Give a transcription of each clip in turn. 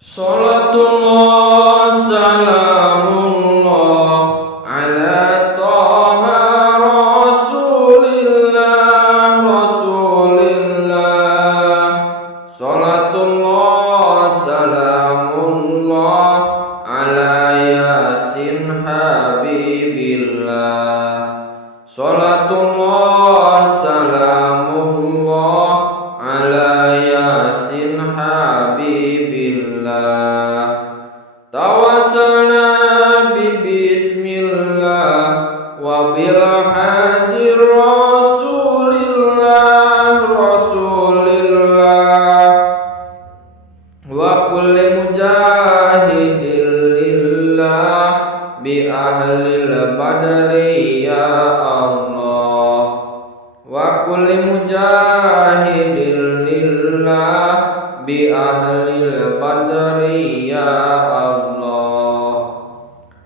Salatullah salamullah ala taha rasulillah Salatullah salamullah ala yasin habibillah Salatullah salamullah ala yasin habibillah Tawassalna bismillah wa bil hadir rasulillah wa kulli mujahidin lillah bi ahlil badri ya Allah wa kulli mujahidin lillah bi ahlil badri ya Allah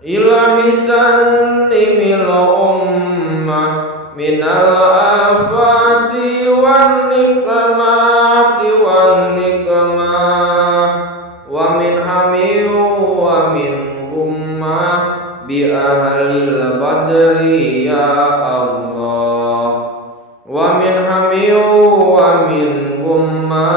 ilahi sallimil ummah minal afati wan nikmati wa min hami wa min humma bi ahlil badri ya Allah wa min hami wa min humma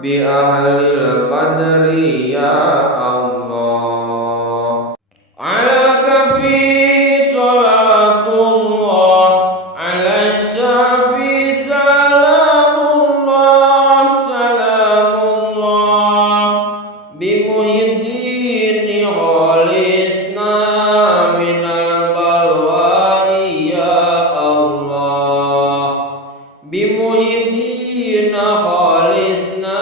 bi ahlil badri ya Allah ala kafi salatullah ala syafi salamullah bi muhiddin khalisna minal balwa ya Allah bi muhiddin khalisna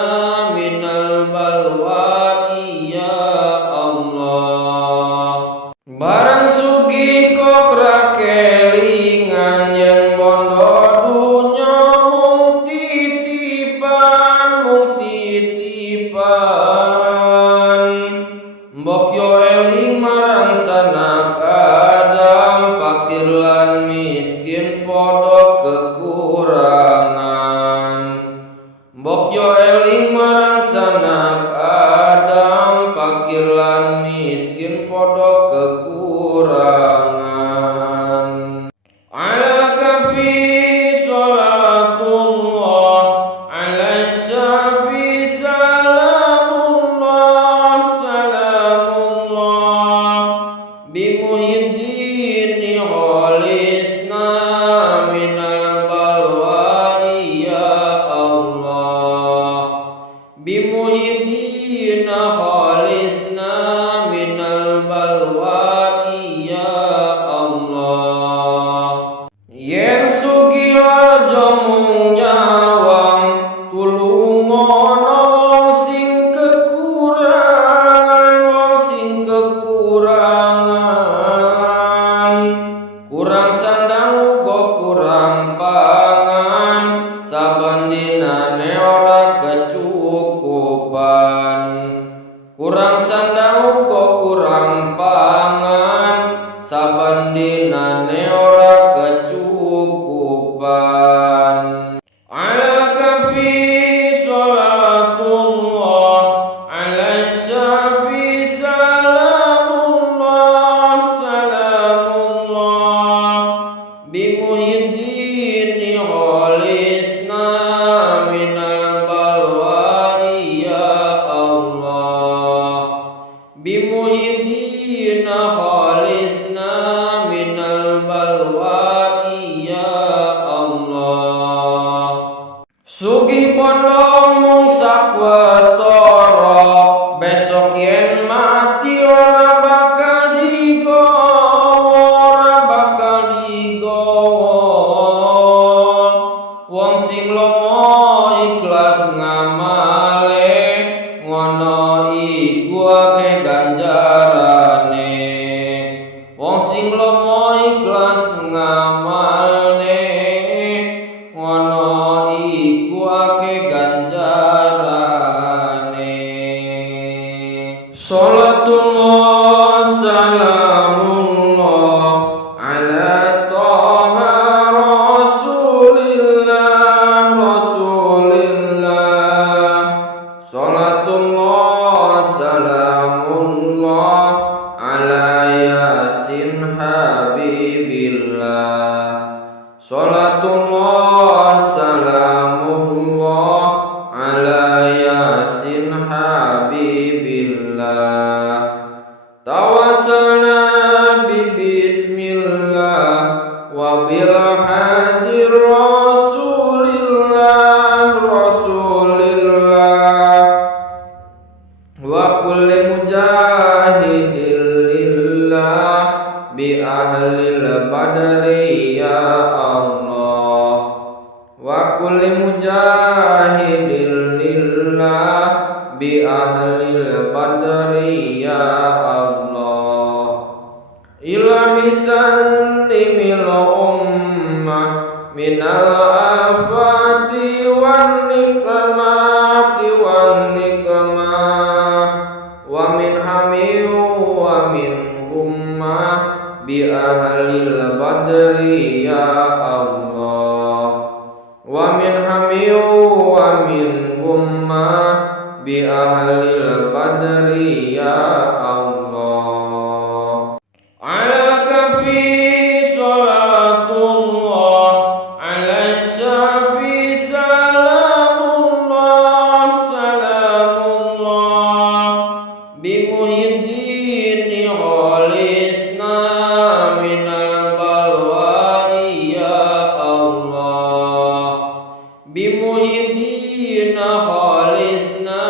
minal balwa ya Allah barang sugih kok rakelingan yen bondo dunya mung titipan mbok yo eling marang sanak Adam fakir lan miskin podo kekurangan mbok yo eling marang sanak Adam fakir lan miskin podo kekurangan ala kafi salatullah ala syafi salamullah bi muhiddin khalisna minal balwa ya Allah bi muhiddin khalisna minal balwa ya Allah yen sugih aja mung nyawang tulungono wong sing kekurangan kurang sandang uga kurang pangan saben dinane ora kecukupan kurang sandang uga kurang pangan saben dinane ora kecukupan ala kafi salatullah ala syafi salamullah bi muhiddin khalisna minal balwa ya Allah bi muhiddin khalisna minal balwa ya Allah sugih pondong mung sakwetara besok yen mati ora bakal digowo wong sing lomo ikhlas ngamale ngono iku akeh ganjarane wong sing lomo ikhlas ngamalne ngono iku akeh ganjarane salatullah salamullah ala taha rasulillah Salatullah salamullah ala yasin habibillah. Salatullah salamullah ala yasin habibillah. Tawassalna bi bismillah wa bil hadir rasulillah wa kulli mujahidin lillah bi ahlil badri ya Allah. Wa kulli mujahidin lillah bi ahlil badri ya Allah. Ilahi sallimil ummah minal afati wan nikmati wan nikmah wa min hami wa min hummah bi ahlil badri ya Allah. Wa min hami wa min hummah bi ahlil badri ya Allah. Ala kafi salatullah ala syafi salamullah bi muhiddin khalisna minal balwa'i ya Allah. Bi muhiddin khalisna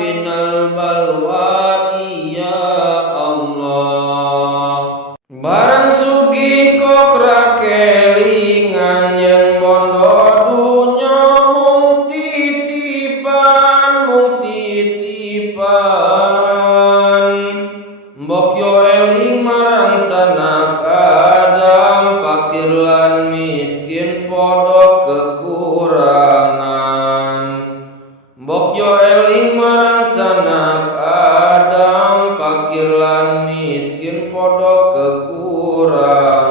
minal balwa'i ya Allah. Barang sugih kok rakelingan yen bondo dunya mung titipan mbok yo eling marang sanak Adam fakir lan miskin podo kekurangan. Mbok yo eling marang sanak Adam fakir lan miskin podo kekurangan.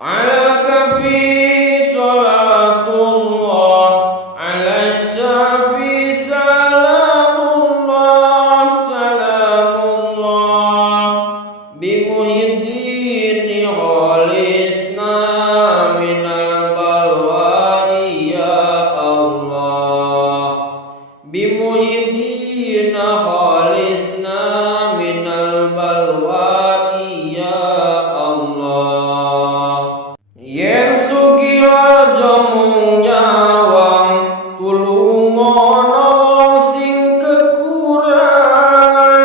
Ala kafi salatullah ala syafi salamullah bi muhiddin khalisna minal balwa'i ya Allah. Bi muhiddin khalisna minal balwa'i ya Allah. Yen sugih aja mung nyawang tulungono wong sing kekurangan,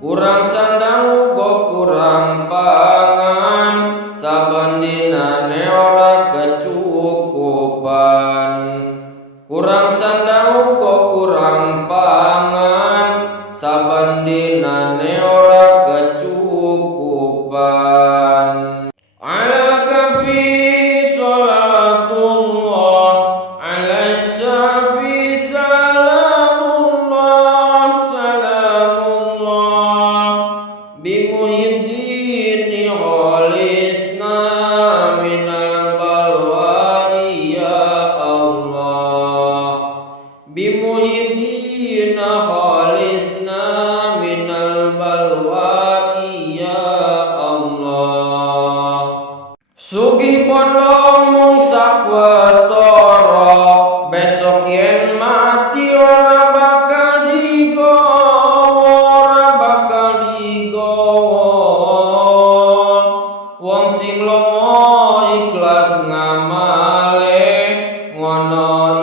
kurang sandang uga kurang pangan, saben dinane ora kecukupan. Kurang sandang uga kurang pangan, saben dinane ora kecukupan. Ala kafi salatullah ala syafi salamullah bi muhiddin khalisna minal balwa'i ya Allah. Bi muhiddin khalisna minal balwa'i ya Allah. Sugih bondo mung sakwetara, besok yen mati ora bakal digowo. Wong sing lomo ikhlas ngamale ngono